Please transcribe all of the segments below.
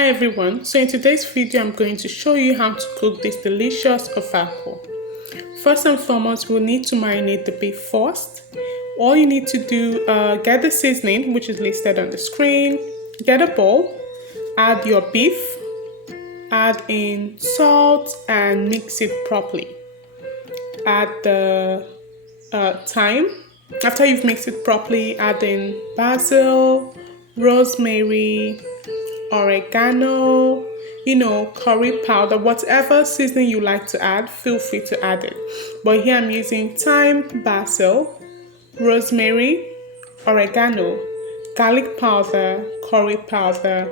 Hi everyone, so in today's video I'm going to show you how to cook this delicious Ofe Akwu. First and foremost, we'll need to marinate the beef first. All you need to do, get the seasoning which is listed on the screen, get a bowl, add your beef, add in salt and mix it properly. Add the thyme. After you've mixed it properly, add in basil, rosemary, oregano, curry powder, whatever seasoning you like to add, feel free to add it. But here I'm using thyme, basil, rosemary, oregano, garlic powder, curry powder,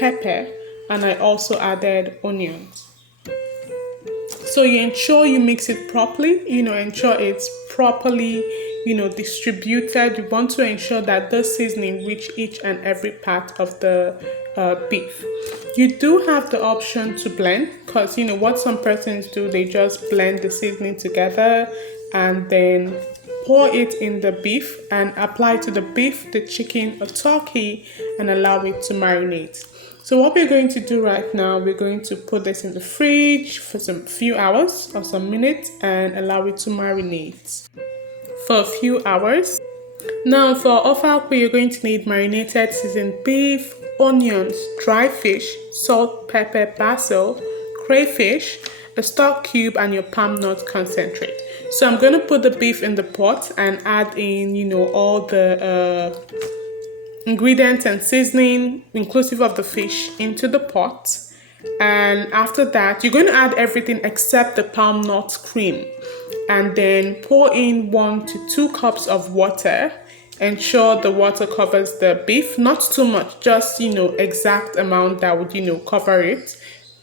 pepper, and I also added onions. So you ensure you mix it properly, ensure it's properly, distributed. You want to ensure that the seasoning reach each and every part of the beef. You do have the option to blend, because what some persons do, they just blend the seasoning together and then pour it in the beef and apply to the beef, the chicken or turkey and allow it to marinate. So what we're going to do right now, we're going to put this in the fridge for some few hours or some minutes and allow it to marinate for a few hours. Now for Ofe Akwu, you're going to need marinated seasoned beef, onions, dry fish, salt, pepper, basil, crayfish, a stock cube and your palm nut concentrate. So I'm going to put the beef in the pot and add in, all the ingredients and seasoning inclusive of the fish into the pot. And after that, you're going to add everything except the palm nut cream and then pour in 1 to 2 cups of water. Ensure the water covers the beef, not too much, just exact amount that would cover it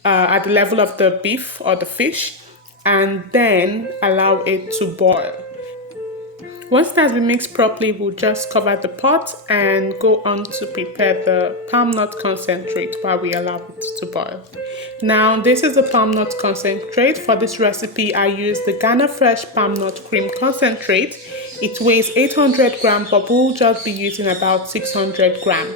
at the level of the beef or the fish, and then allow it to boil. Once it has been mixed properly, we'll just cover the pot and go on to prepare the palm nut concentrate while we allow it to boil. Now, this is the palm nut concentrate. For this recipe, I use the Ghana Fresh Palm Nut Cream Concentrate. It weighs 800 grams, but we'll just be using about 600 grams.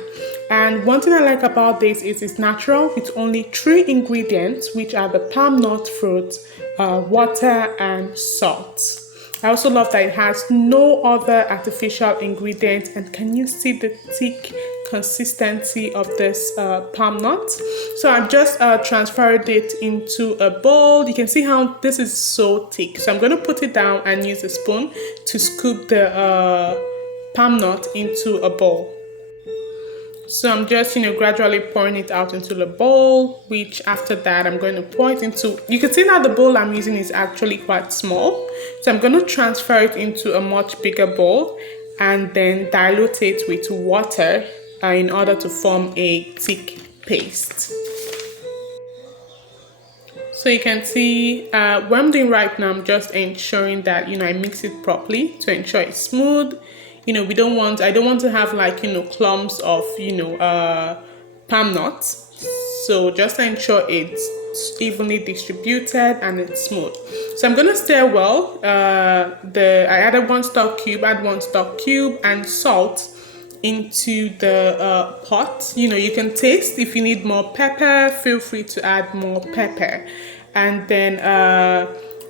And one thing I like about this is it's natural with only 3 ingredients, which are the palm nut fruit, water, and salt. I also love that it has no other artificial ingredients, and can you see the thick consistency of this palm nut? So I've just transferred it into a bowl. You can see how this is so thick. So I'm going to put it down and use a spoon to scoop the palm nut into a bowl. So I'm just, gradually pouring it out into the bowl, which after that I'm going to pour it into, you can see that the bowl I'm using is actually quite small. So I'm going to transfer it into a much bigger bowl and then dilute it with water in order to form a thick paste. So you can see what I'm doing right now, I'm just ensuring that, I mix it properly to ensure it's smooth. I don't want to have clumps of, palm nuts. So just ensure it's evenly distributed and it's smooth. So I'm going to stir well. I added 1 stock cube, add 1 stock cube and salt into the pot. You can taste. If you need more pepper, feel free to add more pepper. And then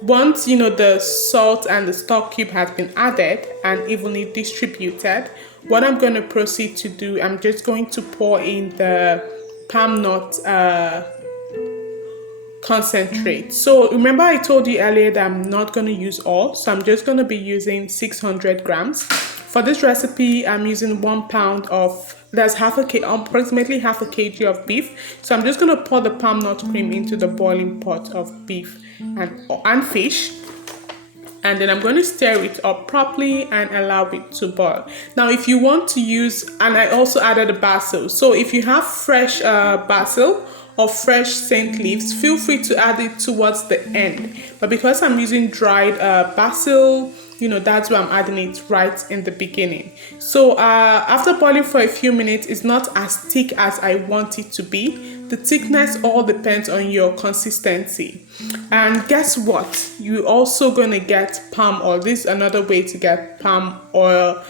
once the salt and the stock cube has been added and evenly distributed, what I'm going to proceed to do, I'm just going to pour in the palm nut concentrate. So remember I told you earlier that I'm not going to use all, so I'm just going to be using 600 grams. For this recipe, I'm using 1 pound of, that's approximately half a kg of beef. So I'm just going to pour the palm nut cream into the boiling pot of beef and fish. And then I'm going to stir it up properly and allow it to boil. Now, if you want to use, and I also added a basil. So if you have fresh basil or fresh scent leaves, feel free to add it towards the end. But because I'm using dried basil, that's why I'm adding it right in the beginning. So after boiling for a few minutes, it's not as thick as I want it to be. The thickness all depends on your consistency. And guess what? You're also going to get palm oil. This is another way to get palm oil,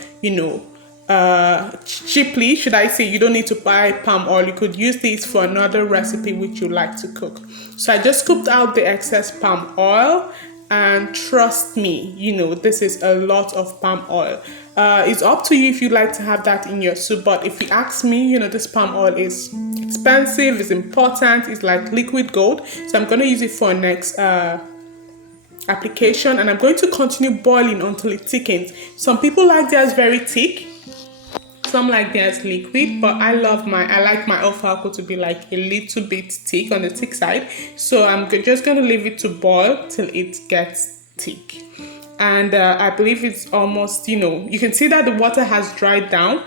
cheaply, should I say. You don't need to buy palm oil. You could use this for another recipe which you like to cook. So I just scooped out the excess palm oil, and trust me, you know, this is a lot of palm oil. It's up to you if you like to have that in your soup, but if you ask me, you know, this palm oil is expensive, it's important, it's like liquid gold. So I'm going to use it for next application, and I'm going to continue boiling until it thickens. Some people like theirs very thick, some like theirs liquid, but I like my Ofe Akwu to be like a little bit thick, on the thick side. So I'm just going to leave it to boil till it gets thick. And I believe it's almost, you know, you can see that the water has dried down,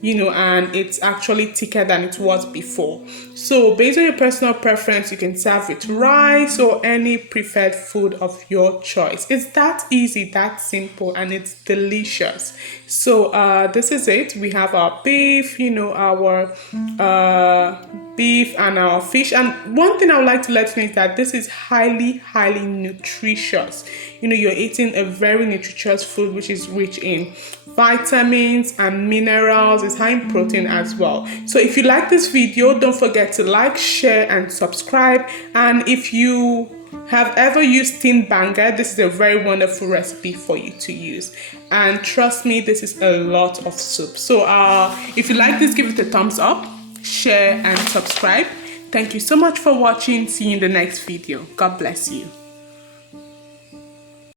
you know, and it's actually thicker than it was before. So based on your personal preference, you can serve with rice or any preferred food of your choice. It's that easy, that simple, and it's delicious. So this is it. We have our beef, you know, our beef and our fish. And one thing I would like to let you know is that this is highly nutritious. You know, you're eating a very nutritious food which is rich in vitamins and minerals. It's high in protein as well. So if you like this video, don't forget to like, share, and subscribe. And if you have ever used tin Banga, this is a very wonderful recipe for you to use. And trust me, this is a lot of soup. So if you like this, give it a thumbs up, share, and subscribe. Thank you so much for watching. See you in the next video. God bless you.